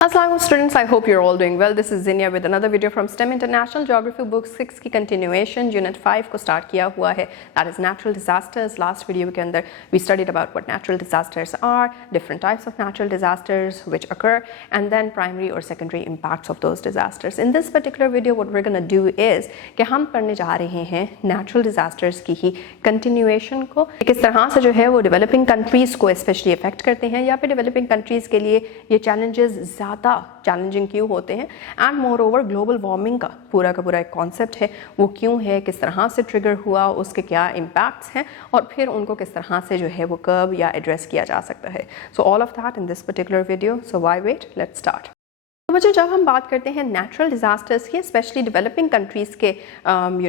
Assalamu students, I hope you're all doing well. This is Zinia with another video from STEM International Geography Book 6 की continuation Unit 5 को start किया हुआ है, that is natural disasters. Last video के अंदर we studied about what natural disasters are, different types of natural disasters which occur, and then primary or secondary impacts of those disasters. In this particular video what we're going to do is कि हम पढ़ने जा रहे हैं natural disasters की ही continuation को, किस तरह से जो है वो developing countries को especially affect करते हैं या फिर developing countries के लिए ये challenges ज़्यादा चैलेंजिंग क्यों होते हैं, and more over global warming का पूरा एक कॉन्सेप्ट है, वो क्यों है, किस तरह से ट्रिगर हुआ, उसके क्या इम्पैक्ट्स हैं और फिर उनको किस तरह से जो है वो कर्व या एड्रेस किया जा सकता है. So all of that in this particular video. So why wait, let's start. तो जब हम बात करते हैं नेचुरल डिज़ास्टर्स की, स्पेशली डेवलपिंग कंट्रीज़ के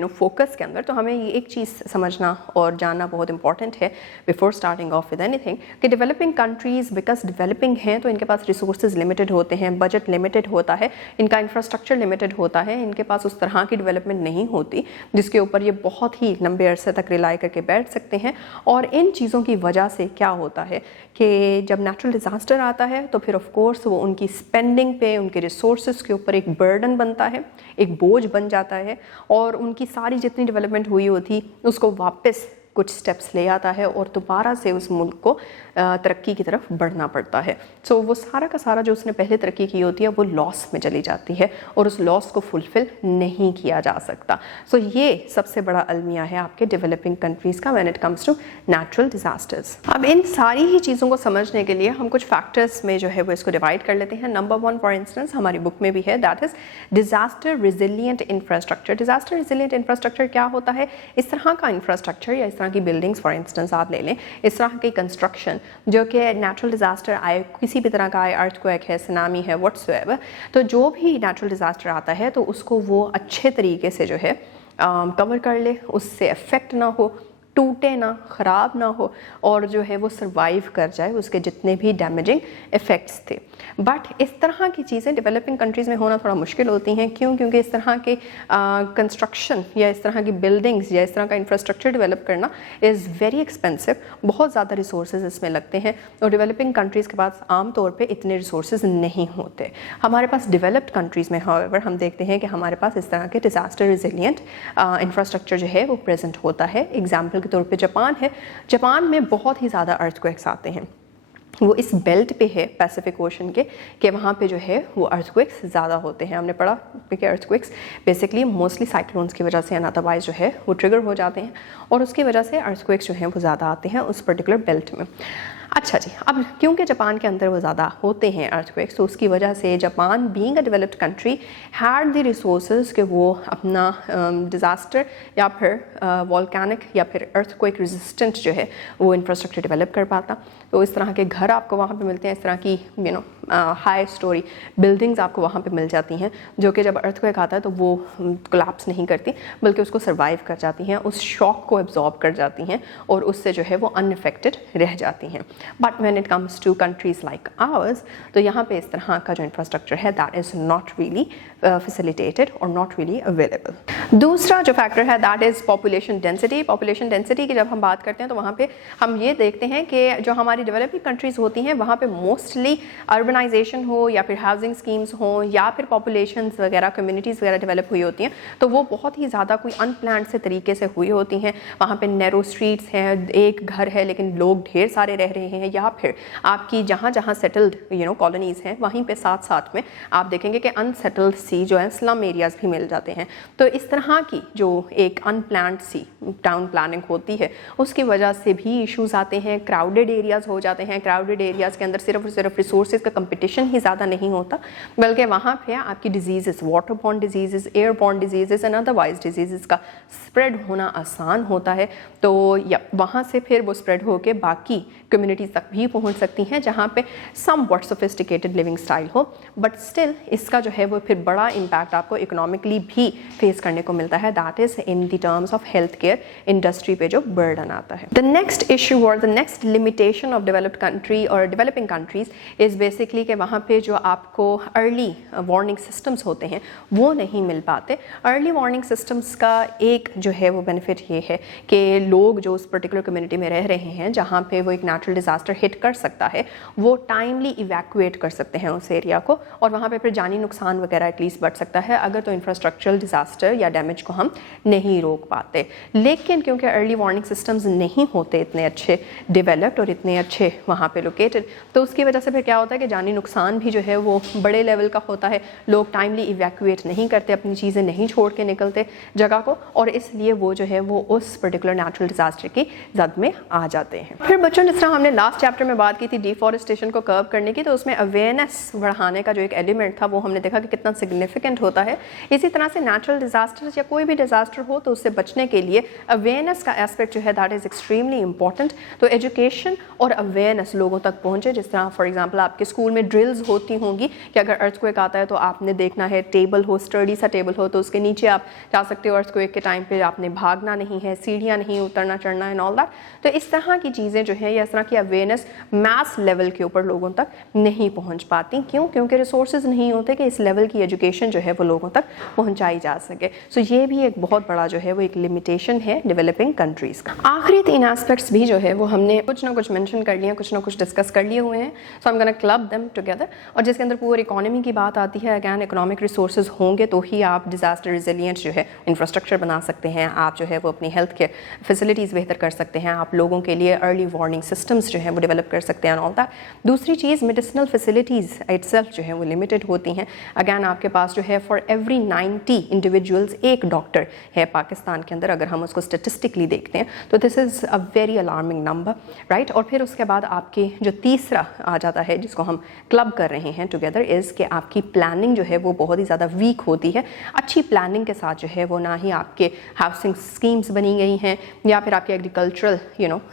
फोकस के अंदर, तो हमें ये एक चीज़ समझना और जानना बहुत इंपॉर्टेंट है before starting of with anything कि डेवलपिंग कंट्रीज़ बिकॉज डेवलपिंग हैं तो इनके पास रिसोर्सेज लिमिटेड होते हैं, बजट लिमिटेड होता है, इनका इंफ्रास्ट्रक्चर लिमिटेड होता है, इनके पास उस तरह की डेवलपमेंट नहीं होती जिसके ऊपर ये बहुत ही लंबे अरसे तक रिलाई करके बैठ सकते हैं. और इन चीज़ों की वजह से क्या होता है कि जब नेचुरल डिज़ास्टर आता है तो फिर ऑफ कोर्स वो उनकी स्पेंडिंग पे, उनके रिसोर्सेज के ऊपर एक बर्डन बनता है, एक बोझ बन जाता है और उनकी सारी जितनी डेवलपमेंट हुई होती उसको वापस कुछ स्टेप्स ले आता है और दोबारा से उस मुल्क को तरक्की की तरफ बढ़ना पड़ता है. सो वो सारा का सारा जो उसने पहले तरक्की की होती है वो लॉस में चली जाती है और उस लॉस को फुलफिल नहीं किया जा सकता. सो ये सबसे बड़ा अलमिया है आपके डेवलपिंग कंट्रीज़ का when it comes to natural disasters. अब इन सारी ही चीज़ों को समझने के लिए हम कुछ फैक्टर्स में जो है वो इसको डिवाइड कर लेते हैं. नंबर 1 फॉर इंस्टेंस हमारी बुक में भी है, that is disaster resilient infrastructure. Disaster resilient infrastructure क्या होता है? इस तरह का इंफ्रास्ट्रक्चर या इस तरह की बिल्डिंग्स फॉर इंस्टेंस आप ले लें, इस तरह की कंस्ट्रक्शन जो कि नेचुरल डिज़ास्टर आए, किसी भी तरह का आए, अर्थक्वेक है, सुनामी है, व्हाट्सएवर, तो जो भी नेचुरल डिज़ास्टर आता है तो उसको वो अच्छे तरीके से जो है कवर कर ले, उससे अफेक्ट ना हो, टूटे ना, ख़राब ना हो और जो है वो सर्वाइव कर जाए उसके जितने भी डैमेजिंग इफ़ेक्ट्स थे. बट इस तरह की चीज़ें डेवलपिंग कंट्रीज़ में होना थोड़ा मुश्किल होती हैं. क्यों? क्योंकि इस तरह के कंस्ट्रक्शन या इस तरह की बिल्डिंग्स या इस तरह का इंफ्रास्ट्रक्चर डेवलप करना इज़ वेरी एक्सपेंसिव. बहुत ज़्यादा रिसोर्सेज इसमें लगते हैं और डेवलपिंग कंट्रीज़ के पास आम तौर पे इतने रिसोर्सेज नहीं होते. हमारे पास डेवलप्ड कंट्रीज़ में हाउएवर हम देखते हैं कि हमारे पास इस तरह के डिज़ास्टर रिजिलियंट इंफ्रास्ट्रक्चर जो है वो प्रेजेंट होता है. एग्जाम्पल के तौर पे जापान है. जापान में बहुत ही ज़्यादा अर्थक्वेक्स आते हैं. वो इस बेल्ट पे है पैसिफिक ओशन के वहाँ पे जो है वो अर्थक्वेक्स ज़्यादा होते हैं. हमने पढ़ा कि अर्थक्वेक्स बेसिकली मोस्टली साइक्लोन्स की वजह से एंड अदरवाइज जो है वो ट्रिगर हो जाते हैं और उसकी वजह से अर्थक्वेक्स जो हैं वो ज़्यादा आते हैं उस पर्टिकुलर बेल्ट में. अच्छा जी, अब क्योंकि जापान के अंदर वो ज़्यादा होते हैं अर्थक्वेक्स, तो उसकी वजह से Japan being a developed country had the resources कि वो अपना डिज़ास्टर या फिर वॉल्केनिक या फिर अर्थक्वेक रेजिस्टेंट जो है वो इंफ्रास्ट्रक्चर डेवलप कर पाता. तो इस तरह के घर आपको वहाँ पे मिलते हैं, इस तरह की हाई स्टोरी बिल्डिंग्स आपको वहाँ पे मिल जाती हैं जो कि जब अर्थक्वेक आता है तो वो कोलैप्स नहीं करती बल्कि उसको सर्वाइव कर जाती हैं, उस शॉक को एब्जॉर्ब कर जाती हैं और उससे जो है वो अनइफेक्टेड रह जाती हैं. But when it comes to countries like ours तो यहाँ पे इस तरह का जो इंफ्रास्ट्रक्चर है that is not really facilitated और नॉट रियली अवेलेबल. दूसरा जो फैक्टर है that is population density. Population density की जब हम बात करते हैं तो वहाँ पे हम ये देखते हैं कि जो हमारी डेवलपिंग कंट्रीज़ होती हैं वहाँ पे मोस्टली अर्बनाइजेशन हो या फिर हाउसिंग स्कीम्स हो या फिर पॉपुलेशंस वगैरह, कम्युनिटीज़ वगैरह डेवलप हुई होती हैं तो वो बहुत ही ज़्यादा कोई अनप्लान्ड से तरीके से हुई होती हैं. वहाँ पे नैरो स्ट्रीट्स हैं, एक घर है लेकिन लोग ढेर सारे रह रहे हैं, या फिर आपकी जहाँ जहाँ सेटल्ड कॉलोनीज़ हैं वहीं पे साथ साथ में आप देखेंगे कि अनसेटल्ड सी जो है स्लम एरियाज़ भी मिल जाते हैं. तो इस तरह की जो एक अनप्लान्ड सी टाउन प्लानिंग होती है उसकी वजह से भी इश्यूज़ आते हैं. क्राउडेड एरियाज़ हो जाते हैं. क्राउडेड एरियाज़ के अंदर सिर्फ और सिर्फ रिसोर्सेज का कंपटीशन ही ज़्यादा नहीं होता बल्कि वहाँ पे आपकी disease, water borne disease, air born disease and otherwise disease का स्प्रेड होना आसान होता है. तो वहाँ से फिर वो स्प्रेड होकर बाकी कम्युनिटीज़ तक भी पहुँच सकती हैं जहाँ पे सम व्हाट सोफिस्टिकेटेड लिविंग स्टाइल हो. बट स्टिल इसका जो है वो फिर बड़ा इम्पैक्ट आपको इकोनॉमिकली भी फेस करने को मिलता है. That is in the terms of health care industry पे जो बर्डन आता है. द नेक्स्ट इशू और the next limitation of developed country और developing countries is basically basically कि वहाँ पे जो आपको अर्ली वार्निंग सिस्टम्स होते हैं वो नहीं मिल पाते। अर्ली वार्निंग सिस्टम्स का एक जो है वो बेनिफिट ये है कि लोग जो उस पर्टिकुलर कम्युनिटी में रह रहे हैं जहाँ पे वो एक नेचुरल डिज़ास्टर हिट कर सकता है वो टाइमली इवैक्यूएट कर सकते हैं उस एरिया को, और वहाँ पे फिर जानी नुकसान वगैरह एटलीस्ट बच सकता है अगर तो इंफ्रास्ट्रक्चरल डिज़ास्टर या डैमेज को हम नहीं रोक पाते। लेकिन क्योंकि अर्ली वार्निंग सिस्टम्स नहीं होते इतने अच्छे डेवलप्ड और इतने अच्छे वहाँ पे लोकेटेड, तो उसकी वजह से फिर क्या होता है कि जानी नुकसान भी जो है वो बड़े लेवल का होता है। लोग टाइमली इवैक्यूएट नहीं करते, अपनी चीज़ें नहीं छोड़ के निकलते जगह को, और इसलिए वो जो है वो उस पर्टिकुलर नेचुरल डिज़ास्टर की जद में आ जाते हैं। फिर बच्चों, जिस तरह हमने लास्ट चैप्टर में बात की थी डिफॉरेस्टेशन को कर्व करने की, तो उसमें अवेयरनेस बढ़ाने का जो एक एलिमेंट था वो हमने देखा कि कितना सिग्निफिकेंट होता है। इसी तरह से नेचुरल डिज़ास्टर्स या कोई भी डिज़ास्टर हो तो उससे बचने के लिए अवेयरनेस का एस्पेक्ट जो है दैट इज़ एक्सट्रीमली इंपॉर्टेंट। तो एजुकेशन और अवेयरनेस लोगों तक पहुँचे। जिस तरह फॉर एग्जाम्पल आपके स्कूल में ड्रिल्स होती होंगी कि अगर अर्थक्वेक आता है तो आपने देखना है टेबल हो, स्टडी सा टेबल हो, तो उसके नीचे आप जा सकते हो। अर्थक्वेक के टाइम पे आपने भागना नहीं है, सीढ़ियाँ नहीं उतरना चढ़ना एंड ऑल दैट। तो इस तरह की चीज़ें जो है या इस तरह की अवेयरनेस मैथ लेवल के ऊपर लोगों तक नहीं पहुंच पाती। क्यों? क्योंकि रिसोर्सेज नहीं होते कि इस लेवल की एजुकेशन जो है वो लोगों तक पहुंचाई जा सके। सो ये भी एक बहुत बड़ा जो है वो एक लिमिटेशन है डेवलपिंग कंट्रीज़ का। आखिरी 3 एस्पेक्ट्स भी जो है वो हमने कुछ ना कुछ मेंशन कर लिए, कुछ ना कुछ डिस्कस कर लिए हुए हैं। So I am gonna club them together, और जिसके अंदर पूरी इकोनॉमी की बात आती है। अगैन इकोनॉमिक रिसोर्सेज होंगे तो ही आप डिज़ास्टर रिजिलियंट जो है इंफ्रास्ट्रक्चर बना सकते हैं, आप जो है वो अपनी हेल्थ केयर फैसिलिटीज़ बेहतर कर सकते हैं, आप लोगों के लिए अर्ली वार्निंग सिस्टम्स जो है वो डेवलप कर सकते हैं ऑल दैट। दूसरी चीज़, मेडिसिनल फैसिलिटीज़ इटसेल्फ जो है वो लिमिटेड होती हैं। अगैन आपके पास जो है फॉर एवरी 90 इंडिविजुअल्स एक डॉक्टर है पाकिस्तान के अंदर, अगर हम उसको स्टेटिस्टिकली देखते हैं तो this is a very alarming number, right. और फिर उसके बाद आपके जो तीसरा आ जाता है जिसको हम क्लब कर रहे हैं टुगेदर इज़ कि आपकी प्लानिंग जो है वो बहुत ही ज़्यादा वीक होती है। अच्छी प्लानिंग के साथ जो है वो ना ही आपके हाउसिंग स्कीम्स बनी गई हैं या फिर आपके एग्रीकल्चरल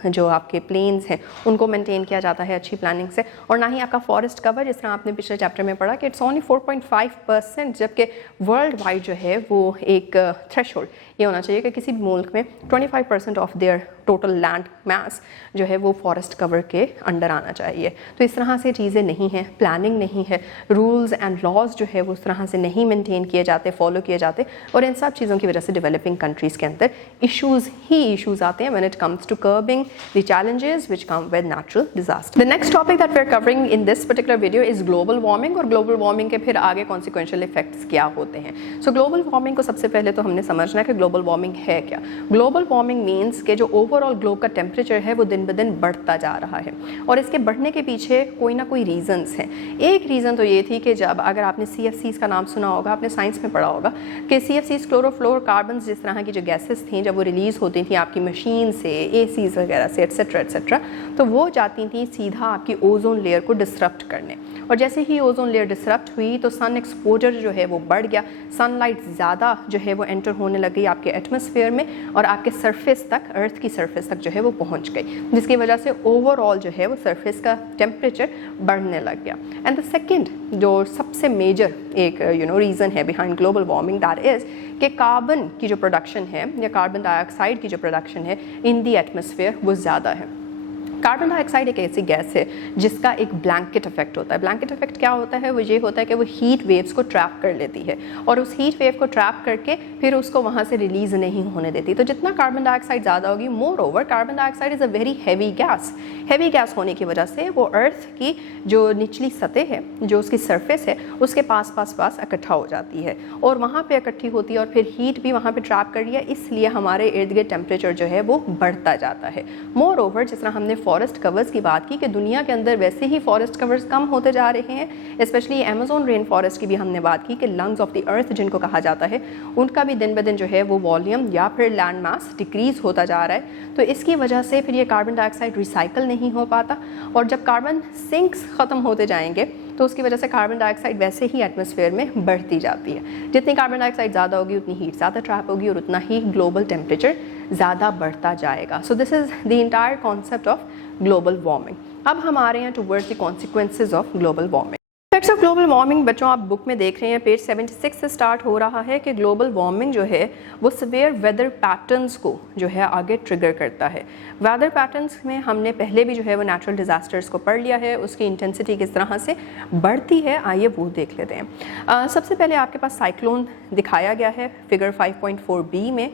जो आपके प्लेन्स हैं उनको मेंटेन किया जाता है अच्छी प्लानिंग से, और ना ही आपका फॉरेस्ट कवर, जिस तरह आपने पिछले चैप्टर में पढ़ा कि इट्स ओनली 4.5%, जबकि वर्ल्ड वाइड जो है वो एक थ्रेशोल्ड ये होना चाहिए कि किसी भी मुल्क में 25% of their total land mass जो है वो फॉरेस्ट कवर के अंडर आना चाहिए। तो इस तरह से चीज़ें नहीं हैं, प्लानिंग नहीं है, रूल्स एंड लॉज जो है वो उस तरह से नहीं मेंटेन किए जाते, फॉलो किए जाते, और इन सब चीज़ों की वजह से डेवलपिंग कंट्रीज़ के अंदर इशूज़ आते हैं when it comes to curbing the challenges which come with natural disaster. The next topic that we are covering in this particular video is global warming, और ग्लोबल वार्मिंग के फिर आगे consequential effects क्या होते हैं। सो global warming को सबसे पहले तो हमने समझना है कि ग्लोबल वार्मिंग है क्या। ग्लोबल वार्मिंग मीन्स कि जो ओवरऑल ग्लोब का टेम्परेचर है वो दिन ब दिन बढ़ता जा रहा है, और इसके बढ़ने के पीछे कोई ना कोई रीजंस हैं। एक रीज़न तो ये थी कि जब अगर आपने CFCs का नाम सुना होगा, आपने साइंस में पढ़ा होगा कि CFCs क्लोरोफ्लोरोकार्बन्स जिस तरह की जो गैसेस थी जब वो रिलीज़ होती थी आपकी मशीन से, ACs वगैरह से एट्सेट्रा, तो वो जाती थी सीधा आपकी ओजोन लेयर को डिसरप्ट करने, और जैसे ही ओजोन लेयर डिसरप्ट हुई तो सन एक्सपोजर जो है वो बढ़ गया, सनलाइट ज़्यादा जो है वो एंटर होने लग गई आपके एटमॉस्फेयर में और आपके सरफेस तक, अर्थ की सरफेस तक जो है वो पहुंच गई, जिसकी वजह से ओवरऑल जो है वो सरफेस का टेम्परेचर बढ़ने लग गया। एंड द सेकेंड जो सबसे मेजर एक रीज़न है behind global warming that is कि कार्बन की जो प्रोडक्शन है या कार्बन डाइऑक्साइड की जो प्रोडक्शन है इन दी एटमॉस्फेयर वो ज़्यादा है। कार्बन डाइऑक्साइड एक ऐसी गैस है जिसका एक ब्लैंकेट इफेक्ट होता है। ब्लैंकेट इफेक्ट क्या होता है? वो ये होता है कि वो हीट वेव्स को ट्रैप कर लेती है और उस हीट वेव को ट्रैप करके फिर उसको वहाँ से रिलीज़ नहीं होने देती। तो जितना कार्बन डाइऑक्साइड ज़्यादा होगी, more over carbon dioxide is a very heavy gas. Heavy gas होने की वजह से वो अर्थ की जो निचली सतह है, जो उसकी सरफेस है, उसके पास इकट्ठा हो जाती है और वहाँ पे इकट्ठी होती है और फिर हीट भी वहाँ पे ट्रैप कर लिया, इसलिए हमारे इर्द गिर्द टेम्परेचर जो है वो बढ़ता जाता है। मोर ओवर जिस तरह हमने फॉरेस्ट कवर्स की बात की कि दुनिया के अंदर वैसे ही फॉरेस्ट कवर्स कम होते जा रहे हैं, स्पेशली अमेज़न रेन फॉरेस्ट की भी हमने बात की कि लंग्स ऑफ द अर्थ जिनको कहा जाता है, उनका भी दिन ब दिन जो है वो वॉल्यूम या फिर लैंड मास डिक्रीज होता जा रहा है। तो इसकी वजह से फिर ये कार्बन डाइऑक्साइड रिसाइकल नहीं हो पाता और जब कार्बन सिंक्स ख़त्म होते जाएंगे तो उसकी वजह से कार्बन डाइऑक्साइड वैसे ही एटमॉस्फेयर में बढ़ती जाती है। जितनी कार्बन डाइऑक्साइड ज़्यादा होगी उतनी हीट ज़्यादा ट्रैप होगी और उतना ही ग्लोबल टेम्परेचर ज़्यादा बढ़ता जाएगा। So this is the entire concept of global warming. अब हम आ रहे हैं towards the consequences of global warming. Effects of of global warming बच्चों आप बुक में देख रहे हैं पेज 76 से स्टार्ट हो रहा है कि ग्लोबल वार्मिंग जो है वो सीवियर वेदर पैटर्न्स को जो है आगे ट्रिगर करता है। वेदर पैटर्न्स में हमने पहले भी जो है वो नेचुरल डिजास्टर्स को पढ़ लिया है, उसकी इंटेंसिटी किस तरह से बढ़ती है, आइए वो देख लेते हैं। सबसे पहले आपके पास साइक्लोन दिखाया गया है फिगर 5.4b में।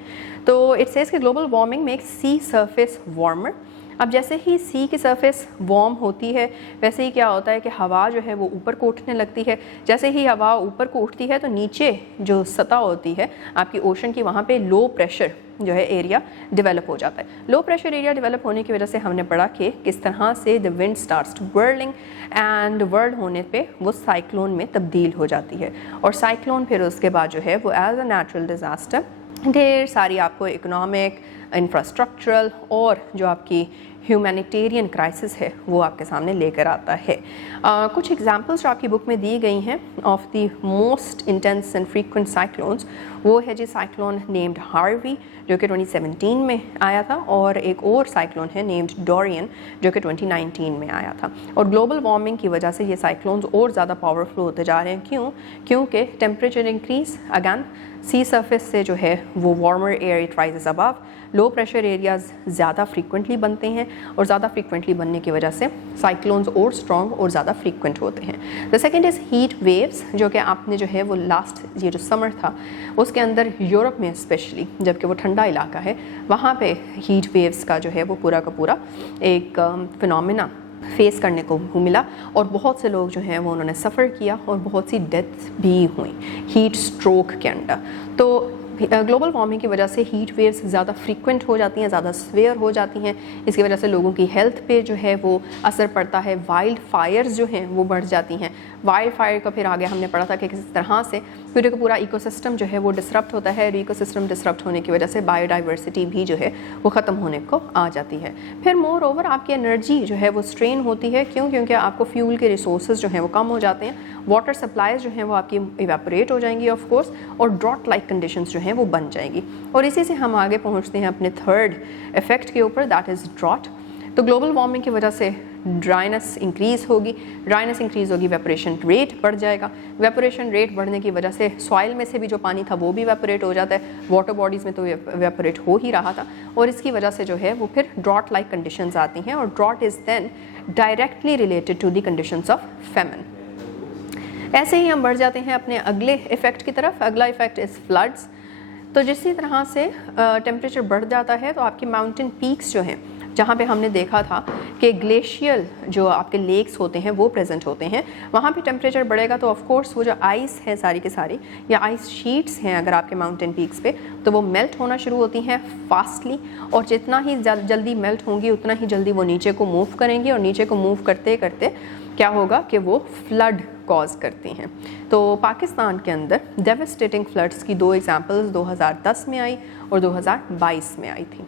तो इट सेज कि ग्लोबल वार्मिंग मेक्स सी सरफेस वार्मर। अब जैसे ही सी की सरफेस वार्म होती है वैसे ही क्या होता है कि हवा जो है वो ऊपर को उठने लगती है। जैसे ही हवा ऊपर को उठती है तो नीचे जो सतह होती है आपकी ओशन की, वहाँ पे लो प्रेशर जो है एरिया डेवलप हो जाता है। लो प्रेशर एरिया डेवलप होने की वजह से हमने पढ़ा कि किस तरह से the wind starts whirling and world होने पे वो साइक्लोन में तब्दील हो जाती है। और साइक्लोन फिर उसके बाद जो है वो एज अ नेचुरल डिज़ास्टर ढेर सारी आपको इकोनॉमिक, इंफ्रास्ट्रक्चरल और जो आपकी ह्यूमैनिटेरियन क्राइसिस है वो आपके सामने लेकर आता है। कुछ एग्जांपल्स जो आपकी बुक में दी गई हैं of the most intense and frequent cyclones, वो है जी साइक्लोन नेम्ड हार्वी जो कि 2017 में आया था, और एक और साइक्लोन है नेम्ड डोरियन जो कि 2019 में आया था। और ग्लोबल वार्मिंग की वजह से ये साइक्लोन्स और ज़्यादा पावरफुल होते जा रहे हैं। क्योंकि टेम्परेचर इंक्रीज, अगैन सी सरफेस से जो है वो warmer air it rises above, low pressure areas ज़्यादा फ्रीक्वेंटली बनते हैं और ज़्यादा फ्रीक्वेंटली बनने की वजह से साइक्लोन्स और स्ट्रॉन्ग और ज़्यादा फ्रीक्वेंट होते हैं। The second is heat waves, जो कि आपने जो है वो लास्ट ये जो समर था उसके अंदर यूरोप में स्पेशली, जबकि वो ठंडा इलाका है, वहाँ पे हीट वेव्स का जो है वो पूरा का पूरा एक फिनोमिना फेस करने को मिला और बहुत से लोग जो हैं वो उन्होंने सफ़र किया और बहुत सी डेथ भी हुई हीट स्ट्रोक के अंडर। तो ग्लोबल वार्मिंग की वजह से हीट वेव्स ज़्यादा फ्रीक्वेंट हो जाती हैं, ज़्यादा स्वेयर हो जाती हैं। इसकी वजह से लोगों की हेल्थ पे जो है वो असर पड़ता है। वाइल्ड फायर्स जो हैं वो बढ़ जाती हैं। वाइल्ड फायर का फिर आगे हमने पढ़ा था कि किस तरह से पूरे का पूरा इकोसिस्टम जो है वो डिसरप्ट होता है। इकोसिस्टम डिसरप्ट होने की वजह से बायोडाइवर्सिटी भी जो है वो ख़त्म होने को आ जाती है। फिर मोर ओवर आपकी एनर्जी जो है वो स्ट्रेन होती है। क्योंकि आपको फ्यूल के रिसोर्सेज जो हैं वो कम हो जाते हैं। वाटर सप्लाईज जो हैं वो आपकी इवेपोरेट हो जाएंगी ऑफ कोर्स, और ड्रॉट लाइक कंडीशंस जो हैं वो बन जाएंगी। और इसी से हम आगे पहुंचते हैं अपने थर्ड इफेक्ट के ऊपर, दैट इज़ ड्रॉट। तो ग्लोबल वार्मिंग की वजह से ड्राइनेस इंक्रीज़ होगी। ड्राइनेस इंक्रीज़ होगी, वेपोरेशन रेट बढ़ जाएगा। वेपोरेशन रेट बढ़ने की वजह से सॉइल में से भी जो पानी था वो भी वेपोरेट हो जाता है। वाटर बॉडीज़ में तो वेपोरेट हो ही रहा था, और इसकी वजह से जो है वो फिर ड्रॉट लाइक कंडीशंस आती हैं। और drought is then directly related to the conditions of famine. ऐसे ही हम बढ़ जाते हैं अपने अगले इफेक्ट की तरफ। अगला इफेक्ट इज़ फ्लड्स। तो जिस तरह से टेम्परेचर बढ़ जाता है तो आपकी माउंटेन पीक्स जो हैं, जहाँ पे हमने देखा था कि ग्लेशियल जो आपके लेक्स होते हैं वो प्रेजेंट होते हैं, वहाँ पे टेम्परेचर बढ़ेगा तो ऑफ कोर्स वो जो आइस है सारी की सारी, या आइस शीट्स हैं अगर आपके माउंटेन पीक्स पे, तो वो मेल्ट होना शुरू होती हैं फास्टली। और जितना ही जल्दी मेल्ट होंगी उतना ही जल्दी वो नीचे को मूव करेंगी, और नीचे को मूव करते करते क्या होगा कि वो फ्लड कॉज करती हैं। तो पाकिस्तान के अंदर डेवास्टेटिंग फ्लड्स की 2 एग्जांपल्स 2010 में आई और 2022 में आई थी।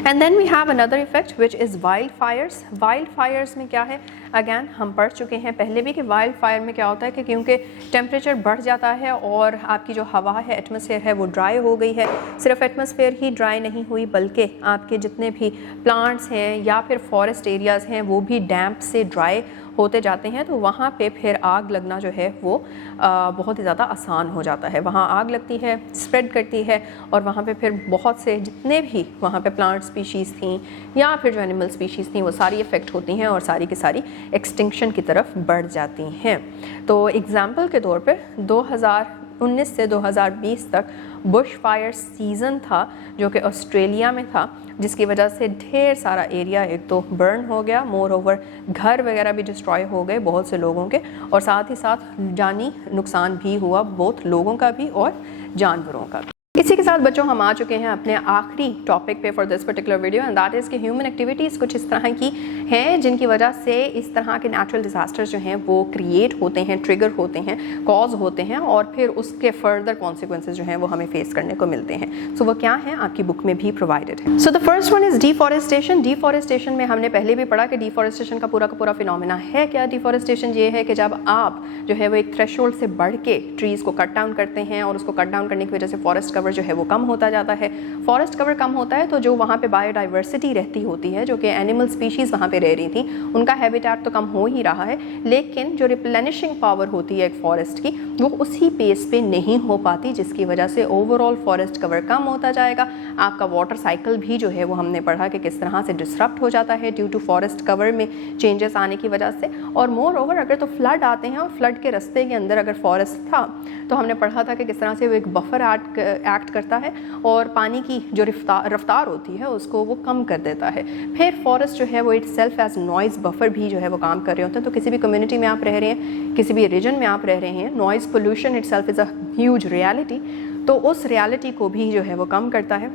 And then we have another effect which is wild fires. Wild fires में क्या है, अगैन हम पढ़ चुके हैं पहले भी कि वाइल्ड फायर में क्या होता है कि क्योंकि टेम्परेचर बढ़ जाता है और आपकी जो हवा है, एटमॉस्फेयर है, वो ड्राई हो गई है। सिर्फ एटमॉस्फेयर ही ड्राई नहीं हुई बल्कि आपके जितने भी प्लांट्स हैं या फिर फॉरेस्ट एरियाज़ हैं वो भी डैम्प से ड्राई होते जाते हैं। तो वहाँ पे फिर आग लगना जो है वो बहुत ही ज़्यादा आसान हो जाता है। वहाँ आग लगती है, स्प्रेड करती है, और वहाँ पे फिर बहुत से जितने भी वहाँ पे प्लांट स्पीशीज़ थी या फिर जो एनिमल स्पीशीज़ थी वो सारी इफ़ेक्ट होती हैं और सारी की सारी एक्सटिंक्शन की तरफ बढ़ जाती हैं। तो एग्ज़ाम्पल के तौर पे 2019 से 2020 तक बुश फायर सीज़न था जो कि ऑस्ट्रेलिया में था, जिसकी वजह से ढेर सारा एरिया एक तो बर्न हो गया, मोर ओवर घर वगैरह भी डिस्ट्रॉय हो गए बहुत से लोगों के, और साथ ही साथ जानी नुकसान भी हुआ, बहुत लोगों का भी और जानवरों का भी। इसी के साथ बच्चों हम आ चुके हैं अपने आखिरी टॉपिक पे for this particular video, and that is कि ह्यूमन एक्टिविटीज़ कुछ इस तरह की हैं जिनकी वजह से इस तरह के नेचुरल डिजास्टर्स जो हैं वो क्रिएट होते हैं, ट्रिगर होते हैं, कॉज होते हैं, और फिर उसके फर्दर कॉन्सिक्वेंसेज जो हैं वो हमें फेस करने को मिलते हैं। सो वो क्या है आपकी बुक में भी प्रोवाइडेड है। So the first one is deforestation. Deforestation में हमने पहले भी पढ़ा कि डिफॉरेस्टेशन का पूरा फिनोमेना है क्या। डिफॉरेस्टेशन ये है कि जब आप जो है वो एक थ्रेशोल्ड से बढ़ के ट्रीज़ को कट डाउन करते हैं और उसको कट डाउन करने की वजह से फॉरेस्ट कवर जो है है वो कम होता जाता है। फॉरेस्ट कवर कम होता है तो जो वहाँ पे बायोडाइवर्सिटी रहती होती है, जो कि एनिमल स्पीशीज़ वहाँ पे रह रही थी, उनका हैबिटेट तो कम हो ही रहा है, लेकिन जो रिप्लेनिशिंग पावर होती है एक फॉरेस्ट की वो उसी पेस पे नहीं हो पाती, जिसकी वजह से ओवरऑल फॉरेस्ट कवर कम होता जाएगा। आपका वाटर साइकिल भी जो है वो हमने पढ़ा कि किस तरह से डिसरप्ट हो जाता है ड्यू टू फॉरेस्ट कवर में चेंजेस आने की वजह से। और मोर ओवर अगर तो फ्लड आते हैं और फ्लड के रास्ते के अंदर अगर फॉरेस्ट था तो हमने पढ़ा था कि किस तरह से वो एक बफर एक्ट करता है और पानी की जो रफ्तार होती है उसको वो कम कर देता है। फिर फॉरेस्ट जो है वो itself as noise buffer भी जो है वो काम कर रहे होते हैं। तो किसी भी कम्युनिटी में आप रह रहे हैं, किसी भी रीजन में आप रह रहे हैं, noise pollution it self is a huge reality, तो उस रियलिटी को भी जो है वो कम करता है,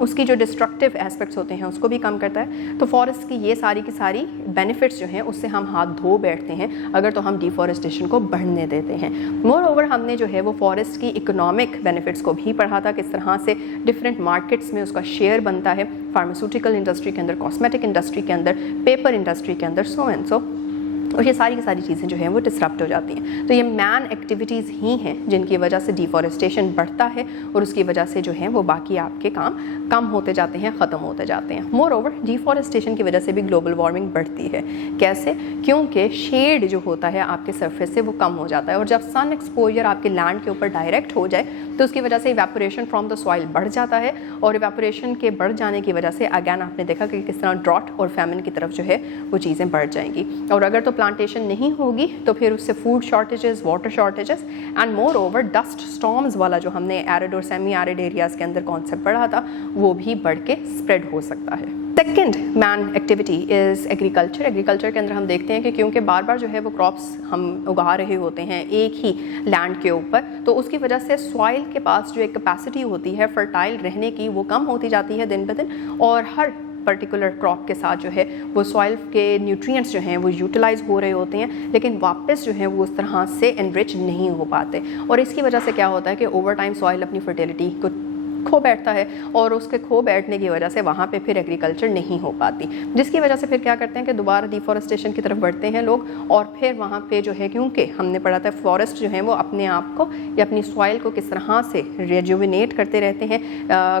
उसकी जो डिस्ट्रक्टिव एस्पेक्ट्स होते हैं उसको भी कम करता है। तो फॉरेस्ट की ये सारी की सारी बेनिफिट्स जो हैं उससे हम हाथ धो बैठते हैं अगर तो हम डिफॉरेस्टेशन को बढ़ने देते हैं। मोर ओवर हमने जो है वो फॉरेस्ट की इकोनॉमिक बेनिफिट्स को भी पढ़ा था, किस तरह से डिफरेंट मार्केट्स में उसका शेयर बनता है, फार्मास्यूटिकल इंडस्ट्री के अंदर, कॉस्मेटिक इंडस्ट्री के अंदर, पेपर इंडस्ट्री के अंदर, सो एंड सो, और ये सारी की सारी चीज़ें जो हैं वो डिसरप्ट हो जाती हैं। तो ये मैन एक्टिविटीज़ ही हैं जिनकी वजह से डिफॉरेस्टेशन बढ़ता है और उसकी वजह से जो है वो बाकी आपके काम कम होते जाते हैं, ख़त्म होते जाते हैं। मोर ओवर डिफॉरेस्टेशन की वजह से भी ग्लोबल वार्मिंग बढ़ती है। कैसे? क्योंकि शेड जो होता है आपके सरफेस से वो कम हो जाता है और जब सन एक्सपोजर आपके लैंड के ऊपर डायरेक्ट हो जाए तो उसकी वजह से इवेपोरेशन फ्रॉम द सॉइल बढ़ जाता है और इवेपोरेशन के बढ़ जाने की वजह से अगैन आपने देखा कि किस तरह ड्रॉट और फैमिन की तरफ जो है वो चीज़ें बढ़ जाएंगी। और अगर तो प्लांटेशन नहीं होगी तो फिर उससे food shortages, water shortages and more over dust storms वाला जो हमने एरिड और सेमी एरिड एरियाज के अंदर कॉन्सेप्ट पढ़ा था वो भी बढ़ के स्प्रेड हो सकता है। Second man activity is agriculture. Agriculture के अंदर हम देखते हैं कि क्योंकि बार बार जो है वो क्रॉप्स हम उगा रहे होते हैं एक ही लैंड के ऊपर, तो उसकी वजह से सॉइल के पास जो एक कैपेसिटी होती है फर्टाइल रहने की वो कम होती जाती है दिन ब दिन, और हर पर्टिकुलर क्रॉप के साथ जो है वो सॉइल के न्यूट्रिएंट्स जो हैं वो यूटिलाइज हो रहे होते हैं, लेकिन वापस जो है वो उस तरह से एनरिच नहीं हो पाते। और इसकी वजह से क्या होता है कि ओवर टाइम सॉइल अपनी फर्टिलिटी को खो बैठता है और उसके खो बैठने की वजह से वहाँ पे फिर एग्रीकल्चर नहीं हो पाती, जिसकी वजह से फिर क्या करते हैं कि दोबारा डिफॉरेस्टेशन की तरफ बढ़ते हैं लोग। और फिर वहाँ पे जो है, क्योंकि हमने पढ़ा था फॉरेस्ट जो है वो अपने आप को या अपनी सॉइल को किस तरह से रिजुविनेट करते रहते हैं,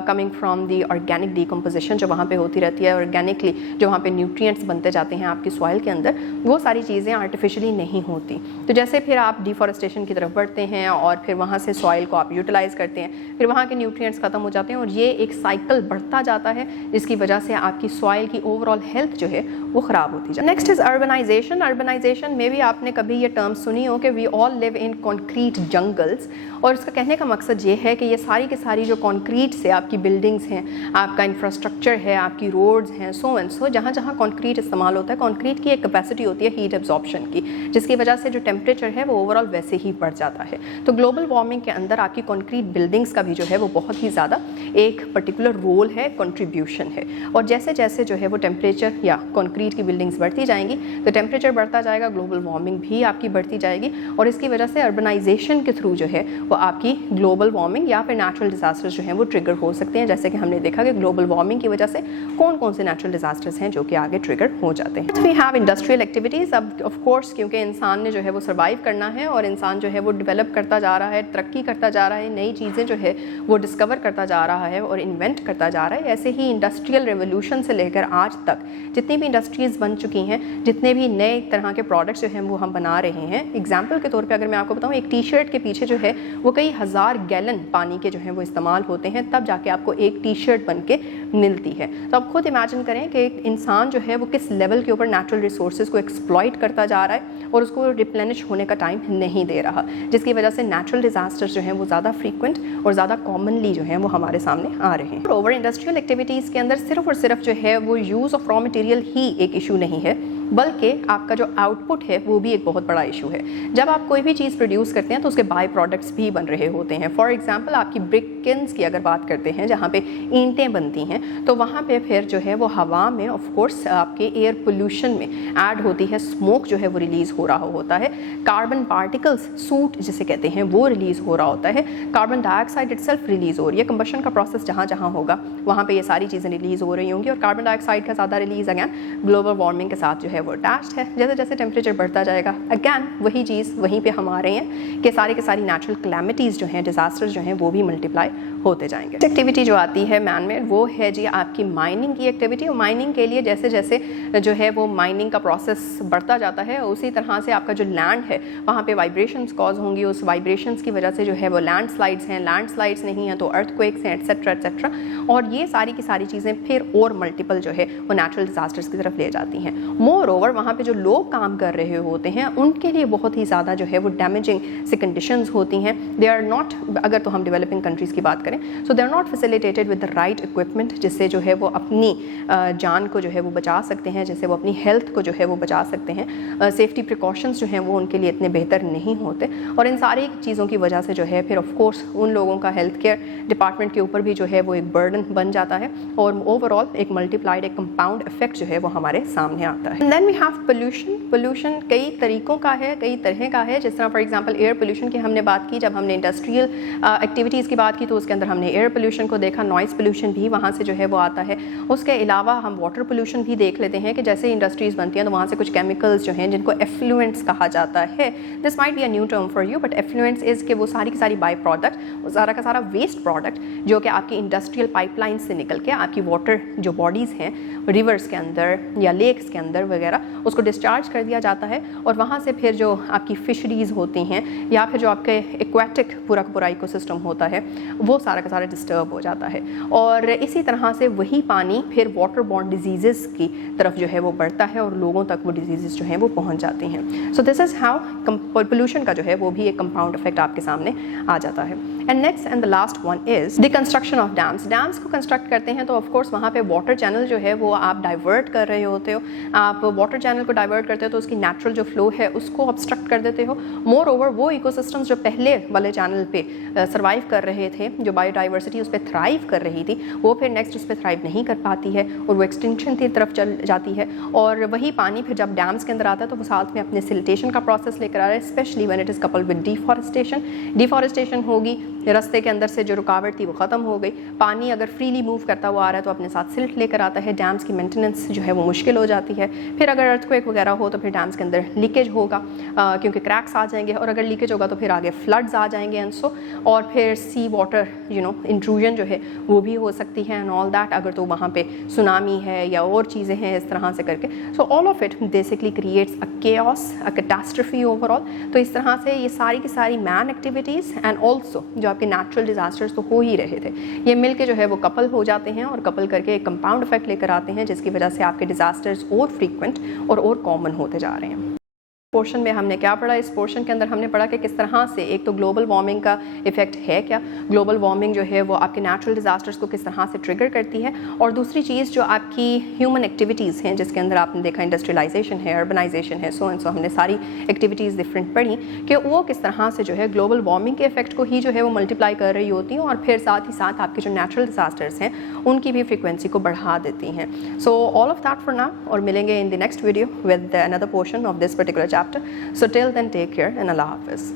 coming from the organic decomposition जो वहाँ पे होती रहती है, ऑर्गेनिकली जो वहाँ पे न्यूट्रिएंट्स बनते जाते हैं आपकी सॉइल के अंदर, वो सारी चीज़ें आर्टिफिशियली नहीं होती। तो जैसे फिर आप डिफॉरेस्टेशन की तरफ बढ़ते हैं और फिर वहाँ से सॉइल को आप यूटिलाइज करते हैं, फिर वहाँ के न्यूट्रिएंट्स खत्म हो जाते हैं और ये एक साइकिल बढ़ता जाता है, जिसकी वजह से आपकी सॉइल की ओवरऑल हेल्थ जो है वो ख़राब होती जाती है। Next is urbanisation. अर्बनाइजेशन में भी आपने कभी ये टर्म सुनी हो कि we all live in concrete jungles, और इसका कहने का मकसद ये है कि ये सारी की सारी जो कॉन्क्रीट से आपकी बिल्डिंग्स हैं, आपका इंफ्रास्ट्रक्चर है, आपकी रोड्स हैं, सो एंड सो, जहाँ जहाँ कॉन्क्रीट इस्तेमाल होता है, कॉन्क्रीट की एक कैपेसिटी होती है हीट एब्जॉर्प्शन की, जिसकी वजह से जो टेम्परेचर है वो ओवरऑल वैसे ही बढ़ जाता है। तो ग्लोबल वार्मिंग के अंदर आपकी कॉन्क्रीट बिल्डिंग्स का भी जो है वो बहुत ही ज़्यादा एक पर्टिकुलर रोल है, कंट्रीब्यूशन है। और जैसे जैसे जो है वो टेम्परेचर या कंक्रीट की बिल्डिंग्स बढ़ती जाएंगी तो टेम्परेचर बढ़ता जाएगा, ग्लोबल वार्मिंग भी आपकी बढ़ती जाएगी, और इसकी वजह से अर्बनाइजेशन के थ्रू जो है वो आपकी ग्लोबल वार्मिंग या फिर नेचुरल डिजास्टर्स जो हैं वो ट्रिगर हो सकते हैं। जैसे कि हमने देखा कि ग्लोबल वार्मिंग की वजह से कौन कौन से नेचुरल डिजास्टर्स हैं जो कि आगे ट्रिगर हो जाते हैं। We have industrial activities. अब ऑफ कोर्स क्योंकि इंसान ने जो है वो सर्वाइव करना है और इंसान जो है वो डेवलप करता जा रहा है, तरक्की करता जा रहा है, नई चीज़ें जो है वो डिस्कवर करता जा रहा है और इन्वेंट करता जा रहा है। ऐसे ही इंडस्ट्रियल रेवोल्यूशन से लेकर आज तक जितनी भी इंडस्ट्रीज़ बन चुकी हैं, जितने भी नए तरह के प्रोडक्ट्स जो हैं वो हम बना रहे हैं, एग्जाम्पल के तौर पे अगर मैं आपको बताऊं, एक टी शर्ट के पीछे जो है वो कई हज़ार गैलन पानी के जो हैं वो इस्तेमाल होते हैं, तब जाके आपको एक टी शर्ट बन के मिलती है। तो आप खुद इमेजिन करें कि एक इंसान जो है वो किस लेवल के ऊपर नेचुरल रिसोर्सेज को एक्सप्लॉइट करता जा रहा है और उसको रिप्लेनिश होने का टाइम नहीं दे रहा, जिसकी वजह से नेचुरल डिजास्टर्स जो हैं वो ज़्यादा फ्रीक्वेंट और ज़्यादा कॉमनली जो हैं वो हमारे सामने आ रहे हैं। ओवर इंडस्ट्रियल एक्टिविटीज़ के अंदर सिर्फ और सिर्फ जो है वो यूज़ ऑफ रॉ मटेरियल ही एक इशू नहीं है, बल्कि आपका जो आउटपुट है वो भी एक बहुत बड़ा इशू है। जब आप कोई भी चीज़ प्रोड्यूस करते हैं तो उसके बाय प्रोडक्ट्स भी बन रहे होते हैं। फॉर एग्जांपल आपकी ब्रिक किल्न्स की अगर बात करते हैं, जहाँ पे ईंटें बनती हैं, तो वहाँ पे फिर जो है वो हवा में ऑफ कोर्स आपके एयर पोल्यूशन में ऐड होती है, स्मोक जो है वो रिलीज़ हो रहा होता है, कार्बन पार्टिकल्स सूट जिसे कहते हैं वो रिलीज़ हो रहा होता है, कार्बन डाइऑक्साइड इटसेल्फ रिलीज़ हो रही है। कंबशन का प्रोसेस जहाँ जहाँ होगा वहाँ पे ये सारी चीज़ें रिलीज़ हो रही होंगी, और कार्बन डाइऑक्साइड का ज़्यादा रिलीज़ अगैन ग्लोबल वार्मिंग के साथ जो है वो अटैच्ड है। जैसे जैसे टेम्परेचर बढ़ता जाएगा अगैन वही चीज़ वहीं पे हम आ रहे हैं कि सारी के सारी नेचुरल कैलेमिटीज़ जो हैं, डिजास्टर्स जो हैं वो भी मल्टीप्लाई मल्टीप्लाई होते जाएंगे। एक्टिविटी जो आती है मैन मेड वो है जी आपकी माइनिंग की एक्टिविटी। और माइनिंग के लिए जैसे जैसे जो है वो माइनिंग का प्रोसेस बढ़ता जाता है उसी तरह से आपका जो लैंड है वहाँ पे वाइब्रेशंस कॉज होंगी। उस वाइब्रेशंस की वजह से जो है वो लैंडस्लाइड्स हैं, लैंडस्लाइड्स नहीं हैं तो अर्थक्वेक्स हैं, एट्सेट्रा एट्सेट्रा। और ये सारी की सारी चीज़ें फिर और मल्टीपल जो है वो नेचुरल डिजास्टर्स की तरफ ले जाती हैं। मोर ओवर वहाँ पे जो लोग काम कर रहे होते हैं उनके लिए बहुत ही ज़्यादा जो है वो डैमेजिंग सी कंडीशंस होती हैं। दे आर नॉट, अगर तो हम डेवलपिंग कंट्रीज़ की बात करें, so they are not facilitated with the right equipment जिससे जो है वो अपनी जान को जो है वो बचा सकते हैं, जिससे वो अपनी हेल्थ को जो है वो बचा सकते हैं। सेफ्टी प्रिकॉशंस जो हैं वो उनके लिए इतने बेहतर नहीं होते। और इन सारी चीज़ों की वजह से जो है फिर ऑफ कोर्स उन लोगों का हेल्थ केयर डिपार्टमेंट के ऊपर भी जो है वो एक बर्डन बन जाता है और ओवरऑल एक मल्टीप्लाइड एक कंपाउंड इफेक्ट जो है वो हमारे सामने आता है। Then we have pollution. Pollution कई तरीकों का है, कई तरह का है। जिस तरह फॉर एग्जांपल एयर पोल्यूशन की हमने बात की, जब हमने इंडस्ट्रियल एक्टिविटीज़ की बात की तो उसके अंदर हमने एयर पोल्यूशन को देखा, नॉइज़ पोल्यूशन भी वहाँ से जो है वो आता है। उसके अलावा हम वाटर पोल्यूशन भी देख लेते हैं कि जैसे इंडस्ट्रीज़ बनती हैं तो वहाँ से कुछ केमिकल्स जो हैं जिनको एफ्लुएंट्स कहा जाता है, this might be a new term for you, but effluents is कि वो सारी की सारी बाई प्रोडक्ट, वो सारा का सारा वेस्ट प्रोडक्ट जो कि आपकी इंडस्ट्रियल पाइपलाइन से निकल के आपकी वाटर जो बॉडीज़ हैं रिवर्स के अंदर या लेक्स के अंदर वगैरह उसको डिस्चार्ज कर दिया जाता है। और वहाँ से फिर जो आपकी फिशरीज़ होती हैं या फिर जो आपके एक्वेटिक पूरा का पूरा इकोसिस्टम होता है वो सारा का सारा डिस्टर्ब हो जाता है। और इसी तरह से वही पानी फिर वाटर बॉर्न डिजीज़ की तरफ जो है वो बढ़ता है और लोगों तक वो डिजीज़ जो हैं वो पहुँच जाती हैं। So this is how pollution का जो है वो भी एक कंपाउंड इफेक्ट आपके सामने आ जाता है। And next and the last one is the construction of dams. Dams को कंस्ट्रक्ट करते हैं तो ऑफ कोर्स वहाँ पे वाटर चैनल जो है वो आप डाइवर्ट कर रहे होते हो। आप वाटर चैनल को डाइवर्ट करते हो तो उसकी नेचुरल जो फ्लो है उसको ऑब्स्ट्रक्ट कर देते हो। मोर ओवर वो इकोसिस्टम्स जो पहले वाले चैनल पे सर्वाइव कर रहे थे, जो बायोडाइवर्सिटी उस पर थ्राइव कर रही थी, वो फिर नेक्स्ट उस पर थ्राइव नहीं कर पाती है और वो एक्सटिंक्शन की तरफ चल जाती है। और वही पानी फिर जब डैम्स के अंदर आता है तो वो साथ में अपने सिल्टेशन का प्रोसेस लेकर आ रहा है, specially when it is coupled with deforestation. Deforestation होगी, रास्ते के अंदर से जो रुकावट थी वो ख़त्म हो गई। पानी अगर फ्रीली मूव करता हुआ आ रहा है तो अपने साथ सिल्ट लेकर आता है, डैम्स की मेंटेनेंस जो है वो मुश्किल हो जाती है। फिर अगर अर्थक्वेक वगैरह हो तो फिर डैम्स के अंदर लीकेज होगा क्योंकि क्रैक्स आ जाएंगे, और अगर लीकेज होगा तो फिर आगे फ्लड्स आ जाएंगे एंड सो, और फिर सी वाटर इंट्रूजन जो है वो भी हो सकती है एंड ऑल दैट, अगर तो वहाँ पे सुनामी है या और चीज़ें हैं इस तरह से करके। सो all of it basically creates a chaos, a catastrophe overall. तो इस तरह से ये सारी की सारी मैन एक्टिविटीज़ एंड ऑल्सो जो आपके नेचुरल डिजास्टर्स तो हो ही रहे थे, ये मिलके जो है वो कपल हो जाते हैं और कपल करके एक कंपाउंड इफेक्ट लेकर आते हैं जिसकी वजह से आपके डिजास्टर्स और फ्रीक्वेंट और कॉमन होते जा रहे हैं। पोर्शन में हमने क्या पढ़ा? इस पोर्शन के अंदर हमने पढ़ा कि किस तरह से एक तो ग्लोबल वार्मिंग का इफेक्ट है क्या, ग्लोबल वार्मिंग जो है वो आपके नेचुरल डिजास्टर्स को किस तरह से ट्रिगर करती है, और दूसरी चीज़ जो आपकी ह्यूमन एक्टिविटीज़ हैं जिसके अंदर आपने देखा इंडस्ट्रियलाइजेशन है, अर्बनाइजेशन है, सो एंड सो, हमने सारी एक्टिविटीज़ डिफरेंट पढ़ी कि वो किस तरह से जो है ग्लोबल वार्मिंग के इफेक्ट को ही जो है वो मल्टीप्लाई कर रही होती हैं और फिर साथ ही साथ आपके जो नेचुरल डिजास्टर्स हैं उनकी भी फ्रिक्वेंसी को बढ़ा देती हैं। सो all of that for now, और मिलेंगे in the next video with another portion of this particular chapter. So till then, take care and Allah Hafiz.